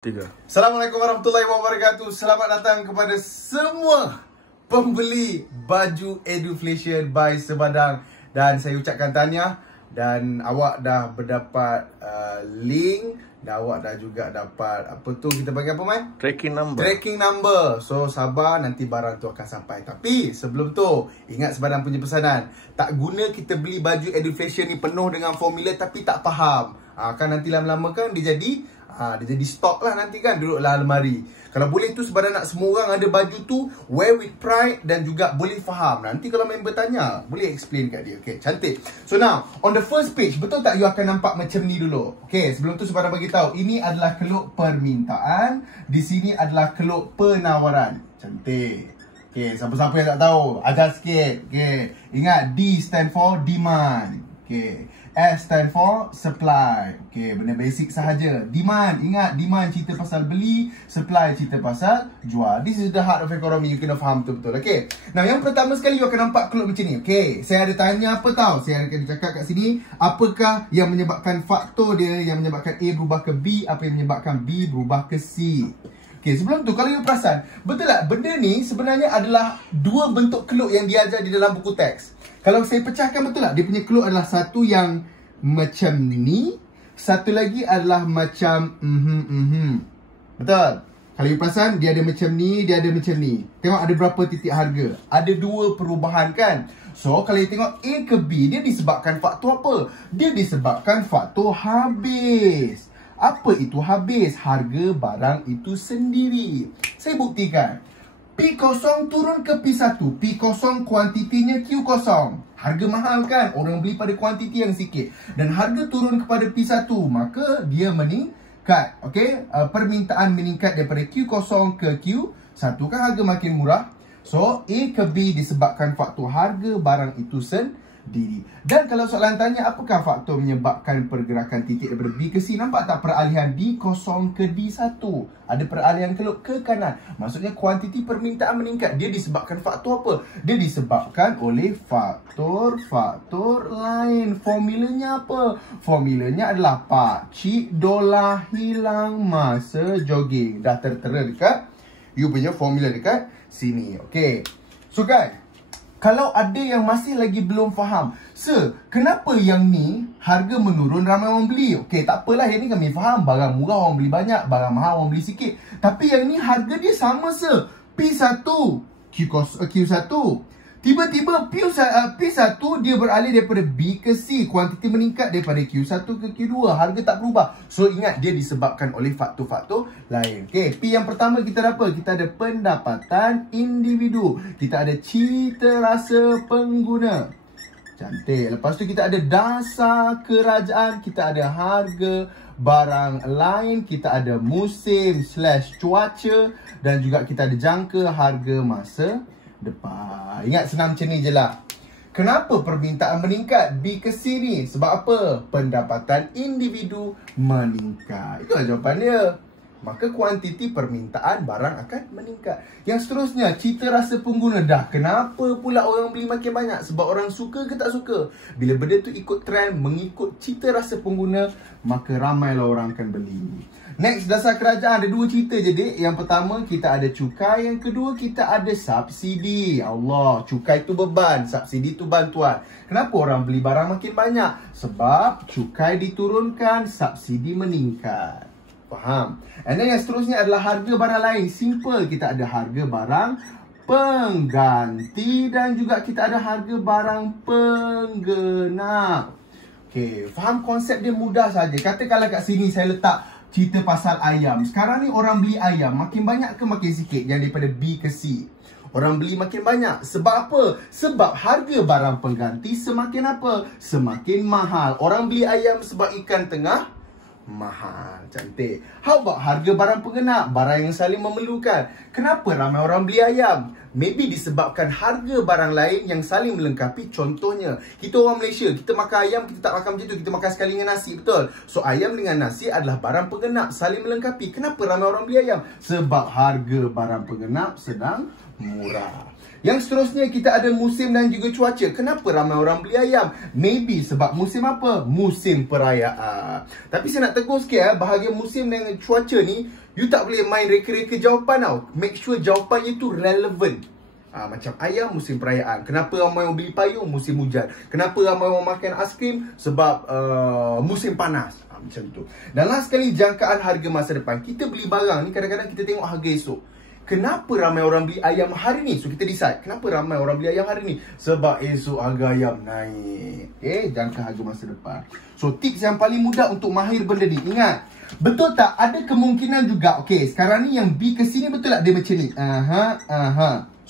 Tiga. Assalamualaikum warahmatullahi wabarakatuh. Selamat datang kepada semua pembeli baju Eduflation by Sebadang. Dan saya ucapkan tahniah. Dan awak dah berdapat link. Dan awak dah juga dapat apa tu kita bagi apa, Man? Tracking number. Tracking number. So sabar, nanti barang tu akan sampai. Tapi sebelum tu, ingat Sebadang punya pesanan. Tak guna kita beli baju Eduflation ni penuh dengan formula tapi tak faham. Kan nanti lama-lama kan dia jadi stok lah nanti kan, duduklah almari. Kalau boleh tu Sebadang nak semua orang ada baju tu, wear with pride dan juga boleh faham. Nanti kalau member tanya, boleh explain kat dia. Okay, cantik. So now, on the first page, betul tak you akan nampak macam ni dulu? Okay, sebelum tu Sebadang bagi tahu, ini adalah keluk permintaan, di sini adalah keluk penawaran. Cantik. Okay, siapa-siapa yang tak tahu, ajar sikit. Okay, ingat D stand for demand. Okay, S stand for supply. Okay, benda basic sahaja. Demand, ingat demand cerita pasal beli, supply cerita pasal jual. This is the heart of economy, you kena faham betul-betul. Okay, now yang pertama sekali you akan nampak keluk macam ni. Okay, saya ada tanya apa tahu? Saya akan cakap kat sini, apakah yang menyebabkan faktor dia yang menyebabkan A berubah ke B, apa yang menyebabkan B berubah ke C. Okay, sebelum tu kalau you perasan, betul tak benda ni sebenarnya adalah dua bentuk keluk yang diajar di dalam buku teks. Kalau saya pecahkan, betul tak dia punya keluk adalah satu yang macam ni, satu lagi adalah macam betul. Kalau you perasan, dia ada macam ni, dia ada macam ni. Tengok ada berapa titik harga. Ada dua perubahan kan. So kalau you tengok A ke B, dia disebabkan faktor apa? Dia disebabkan faktor habis. Apa itu habis? Harga barang itu sendiri. Saya buktikan. P0 turun ke P1. P0 kuantitinya Q0. Harga mahal kan? Orang beli pada kuantiti yang sikit. Dan harga turun kepada P1. Maka dia meningkat. Okay? Permintaan meningkat daripada Q0 ke Q1. Kan harga makin murah. So, A ke B disebabkan faktor harga barang itu sendiri. Dan kalau soalan tanya, apakah faktor menyebabkan pergerakan titik daripada B ke C? Nampak tak peralihan D0 ke D1? Ada peralihan keluk ke kanan. Maksudnya kuantiti permintaan meningkat. Dia disebabkan faktor apa? Dia disebabkan oleh faktor-faktor lain. Formulanya apa? Formulanya adalah pakcik dolar hilang masa jogging. Dah tertera dekat you punya formula dekat sini. Okay, so guys, kalau ada yang masih lagi belum faham, Sir, kenapa yang ni harga menurun ramai orang beli? Okey, tak apalah, yang ni kami faham. Barang murah orang beli banyak, barang mahal orang beli sikit. Tapi yang ni harga dia sama, Sir. P1, Q1. Tiba-tiba P1 dia beralih daripada B ke C. Kuantiti meningkat daripada Q1 ke Q2. Harga tak berubah. So ingat, dia disebabkan oleh faktor-faktor lain. Okay, P yang pertama kita ada apa? Kita ada pendapatan individu. Kita ada cita rasa pengguna. Cantik. Lepas tu kita ada dasar kerajaan. Kita ada harga barang lain. Kita ada musim/cuaca. Dan juga kita ada jangka harga masa depan. Ingat, senang macam ni je lah. Kenapa permintaan meningkat B ke C ni? Sebab apa? Pendapatan individu meningkat. Itulah jawapan dia. Maka kuantiti permintaan barang akan meningkat. Yang seterusnya, cita rasa pengguna. Dah kenapa pula orang beli makin banyak? Sebab orang suka ke tak suka? Bila benda tu ikut trend, mengikut cita rasa pengguna, maka ramailah orang akan beli. Next, dasar kerajaan. Ada dua cerita je, Dik. Yang pertama, kita ada cukai. Yang kedua, kita ada subsidi. Allah, cukai tu beban, subsidi tu bantuan. Kenapa orang beli barang makin banyak? Sebab cukai diturunkan, subsidi meningkat. Faham? And then yang seterusnya adalah harga barang lain. Simple. Kita ada harga barang pengganti dan juga kita ada harga barang penggenap. Okay, faham konsep dia mudah saja. Katakanlah kat sini saya letak cerita pasal ayam. Sekarang ni orang beli ayam makin banyak ke makin sikit? Yang daripada B ke C. Orang beli makin banyak. Sebab apa? Sebab harga barang pengganti semakin apa? Semakin mahal. Orang beli ayam sebab ikan tengah mahal. Cantik. How about harga barang penggenap? Barang yang saling memerlukan. Kenapa ramai orang beli ayam? Maybe disebabkan harga barang lain yang saling melengkapi. Contohnya, kita orang Malaysia, kita makan ayam, kita tak makan macam tu. Kita makan sekali dengan nasi, betul? So, ayam dengan nasi adalah barang penggenap, saling melengkapi. Kenapa ramai orang beli ayam? Sebab harga barang penggenap sedang murah. Yang seterusnya kita ada musim dan juga cuaca. Kenapa ramai orang beli ayam? Maybe sebab musim apa? Musim perayaan. Tapi saya nak tegur sikit bahagian musim dan cuaca ni, You tak boleh main reka-reka jawapan tau. Make sure jawapannya tu relevant. Macam ayam musim perayaan. Kenapa ramai orang beli payung? Musim hujan. Kenapa ramai orang makan aiskrim? Sebab musim panas. Macam tu. Dan last sekali, jangkaan harga masa depan. Kita beli barang ni kadang-kadang kita tengok harga esok. Kenapa ramai orang beli ayam hari ni? So kita decide, kenapa ramai orang beli ayam hari ni? Sebab esok harga ayam naik. Jangka harga masa depan. So tips yang paling mudah untuk mahir benda ni. Ingat, betul tak? Ada kemungkinan juga. Sekarang ni yang B ke C ni betul tak dia macam ni?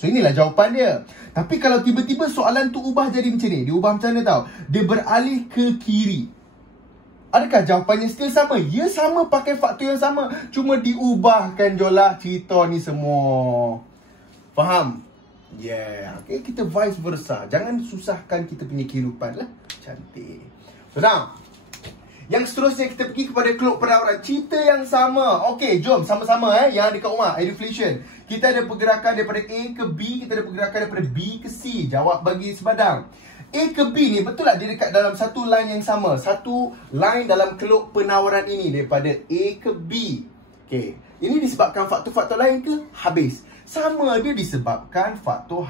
So inilah jawapan dia. Tapi kalau tiba-tiba soalan tu ubah jadi macam ni. Dia ubah macam mana tau? Dia beralih ke kiri. Adakah jawapannya still sama? Ya, sama, pakai faktor yang sama. Cuma diubahkan je lah cerita ni semua. Faham? Yeah. Kita vice versa. Jangan susahkan kita punya kehidupan lah. Cantik. So now, yang seterusnya kita pergi kepada keluk penawaran. Cerita yang sama. Jom sama-sama yang dekat rumah. Eduflation. Kita ada pergerakan daripada A ke B. Kita ada pergerakan daripada B ke C. Jawab bagi sebadang. A ke B ni betul tak dia dekat dalam satu line yang sama? Satu line dalam keluk penawaran ini daripada A ke B. Ini disebabkan faktor-faktor lain ke? Habis. Sama, dia disebabkan faktor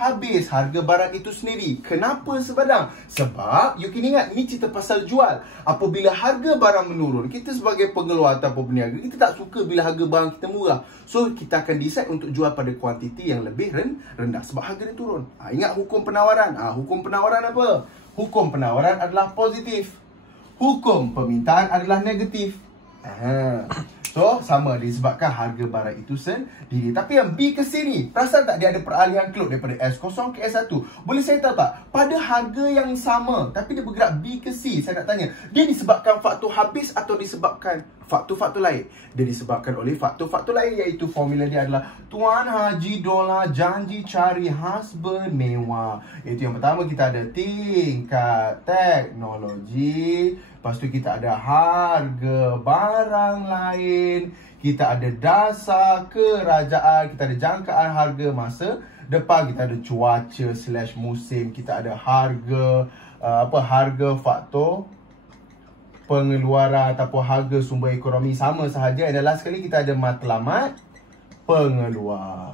habis harga barang itu sendiri. Kenapa sebadang? Sebab you kena ingat, ni cerita pasal jual. Apabila harga barang menurun, kita sebagai pengeluar ataupun peniaga, kita tak suka bila harga barang kita murah. So kita akan decide untuk jual pada kuantiti yang lebih rendah sebab harga dia turun. Ingat hukum penawaran. Hukum penawaran apa? Hukum penawaran adalah positif. Hukum permintaan adalah negatif. So, sama disebabkan harga barang itu sendiri. Tapi yang B ke C ni, perasan tak dia ada peralihan keluk daripada S0 ke S1? Boleh saya tahu tak? Pada harga yang sama, tapi dia bergerak B ke C. Saya nak tanya, dia disebabkan faktor habis atau disebabkan faktor-faktor lain? Dia disebabkan oleh faktor-faktor lain, iaitu formula dia adalah Tuan Haji Dolar janji cari husband mewah. Itu yang pertama, kita ada tingkat teknologi. Lepas tu kita ada harga barang lain. Kita ada dasar kerajaan. Kita ada jangkaan harga masa depan. Kita ada cuaca / musim. Kita ada harga harga faktor pengeluaran ataupun harga sumber ekonomi. Sama sahaja. Dan last sekali kita ada matlamat pengeluar.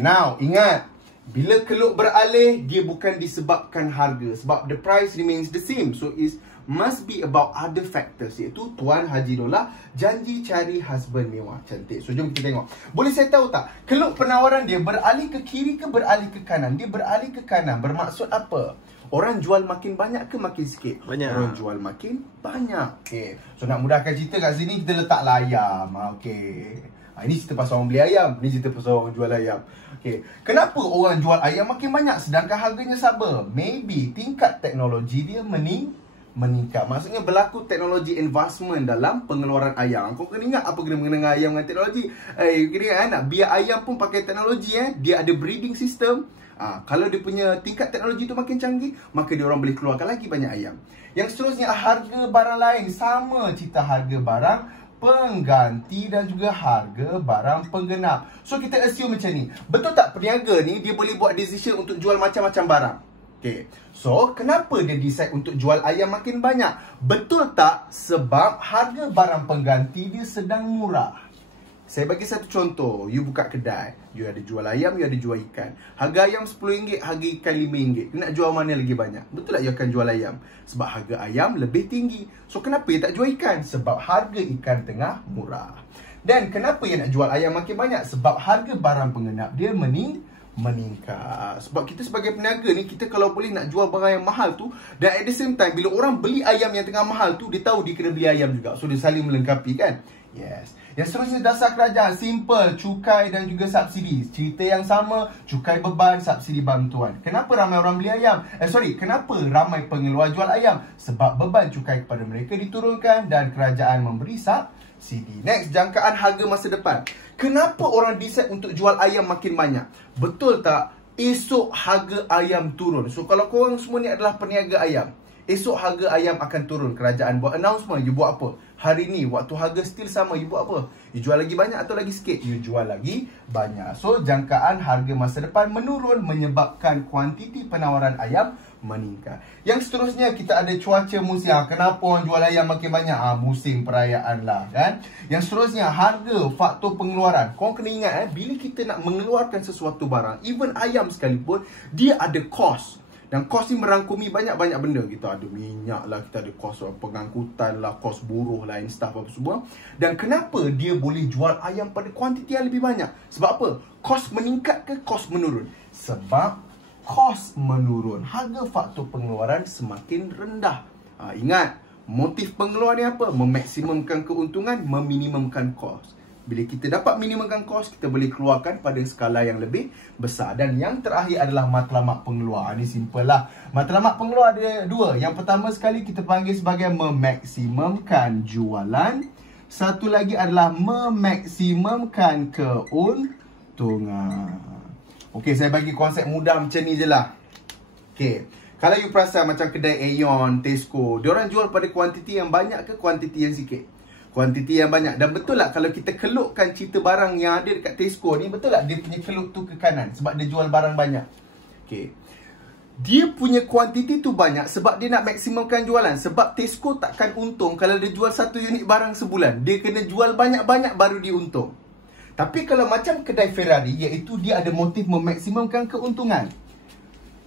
Now ingat, bila keluk beralih, dia bukan disebabkan harga. Sebab the price remains the same. So it must be about other factors, iaitu Tuan Haji Dolar janji cari husband mewah. Cantik. So jom kita tengok. Boleh saya tahu tak, keluk penawaran dia beralih ke kiri ke beralih ke kanan? Dia beralih ke kanan. Bermaksud apa? Orang jual makin banyak ke makin sikit? Banyak. Orang jual makin banyak. So nak mudahkan cerita kat sini, kita letaklah ayam. Ini cerita pasal orang beli ayam. Ini cerita pasal orang jual ayam. Kenapa orang jual ayam makin banyak sedangkan harganya sama? Maybe tingkat teknologi dia meningkat. Maksudnya berlaku teknologi investment dalam pengeluaran ayam. Kau kena ingat apa kena mengenai ayam dengan teknologi? Kena ingat nak biar ayam pun pakai teknologi. Dia ada breeding system. Kalau dia punya tingkat teknologi tu makin canggih, maka dia orang boleh keluarkan lagi banyak ayam. Yang seterusnya, harga barang lain. Sama cerita harga barang pengganti dan juga harga barang penggenap. So kita assume macam ni. Betul tak peniaga ni dia boleh buat decision untuk jual macam-macam barang? So kenapa dia decide untuk jual ayam makin banyak? Betul tak? Sebab harga barang pengganti dia sedang murah. Saya bagi satu contoh. You buka kedai, you ada jual ayam, you ada jual ikan. Harga ayam RM10, harga ikan RM5. You nak jual mana lagi banyak? Betul tak you akan jual ayam? Sebab harga ayam lebih tinggi. So kenapa you tak jual ikan? Sebab harga ikan tengah murah. Dan kenapa you nak jual ayam makin banyak? Sebab harga barang penggenap dia meningkat. Sebab kita sebagai peniaga ni, kita kalau boleh nak jual barang yang mahal tu, dan at the same time bila orang beli ayam yang tengah mahal tu, dia tahu dia kena beli ayam juga. So dia saling melengkapi kan? Yes. Yang seterusnya, dasar kerajaan. Simple. Cukai dan juga subsidi. Cerita yang sama. Cukai beban, subsidi bantuan. Kenapa ramai orang beli ayam? Kenapa ramai pengeluar jual ayam? Sebab beban cukai kepada mereka diturunkan dan kerajaan memberi subsidi. Next, jangkaan harga masa depan. Kenapa orang decide untuk jual ayam makin banyak? Betul tak? Esok harga ayam turun. So kalau korang semua ni adalah peniaga ayam, esok harga ayam akan turun. Kerajaan buat announcement. You buat apa? hari ni waktu harga still sama, you buat apa? You jual lagi banyak atau lagi sikit? You jual lagi banyak. So jangkaan harga masa depan menurun menyebabkan kuantiti penawaran ayam meningkat. Yang seterusnya kita ada cuaca musim. Kenapa orang jual ayam makin banyak? Musim perayaan lah kan. Yang seterusnya harga, faktor pengeluaran. Korang kena ingat bila kita nak mengeluarkan sesuatu barang, even ayam sekalipun, dia ada kos. Dan kos ni merangkumi banyak-banyak benda. Kita ada minyak lah, kita ada kos pengangkutan lah, kos buruh lah, and stuff apa semua. Dan kenapa dia boleh jual ayam pada kuantiti yang lebih banyak? Sebab apa? Kos meningkat ke kos menurun? Sebab kos menurun, harga faktor pengeluaran semakin rendah. Ingat, motif pengeluaran ni apa? Memaksimumkan keuntungan, meminimumkan kos. Bila kita dapat minimumkan kos, kita boleh keluarkan pada skala yang lebih besar. Dan yang terakhir adalah matlamat pengeluar. Ini simple lah. Matlamat pengeluar ada dua. Yang pertama sekali kita panggil sebagai memaksimumkan jualan. Satu lagi adalah memaksimumkan keuntungan. Okey, saya bagi konsep mudah macam ni je lah. Okey, kalau you perasan macam kedai Aeon, Tesco, diorang jual pada kuantiti yang banyak ke kuantiti yang sikit? Kuantiti yang banyak. Dan betul tak kalau kita kelukkan cerita barang yang ada dekat Tesco ni, betul tak dia punya keluk tu ke kanan? Sebab dia jual barang banyak. Okay. Dia punya kuantiti tu banyak sebab dia nak maksimumkan jualan. Sebab Tesco takkan untung kalau dia jual 1 unit barang sebulan. Dia kena jual banyak-banyak baru dia untung. Tapi kalau macam kedai Ferrari, iaitu dia ada motif memaksimumkan keuntungan.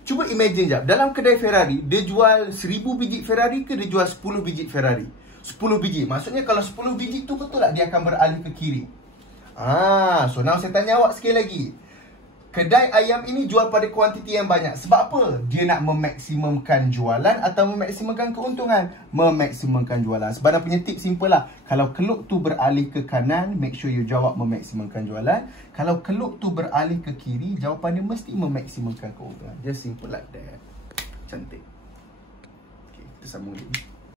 Cuba imagine jap, dalam kedai Ferrari, dia jual 1000 biji Ferrari ke dia jual 10 biji Ferrari? 10 biji. Maksudnya kalau 10 biji tu betul tak dia akan beralih ke kiri? So now saya tanya awak sekali lagi. Kedai ayam ini jual pada kuantiti yang banyak. Sebab apa? Dia nak memaksimumkan jualan atau memaksimumkan keuntungan? Memaksimumkan jualan. Sebenarnya punya tip simple lah. Kalau keluk tu beralih ke kanan, make sure you jawab memaksimumkan jualan. Kalau keluk tu beralih ke kiri, jawapannya mesti memaksimumkan keuntungan. Just simple like that. Cantik. Okay, kita sambung lagi.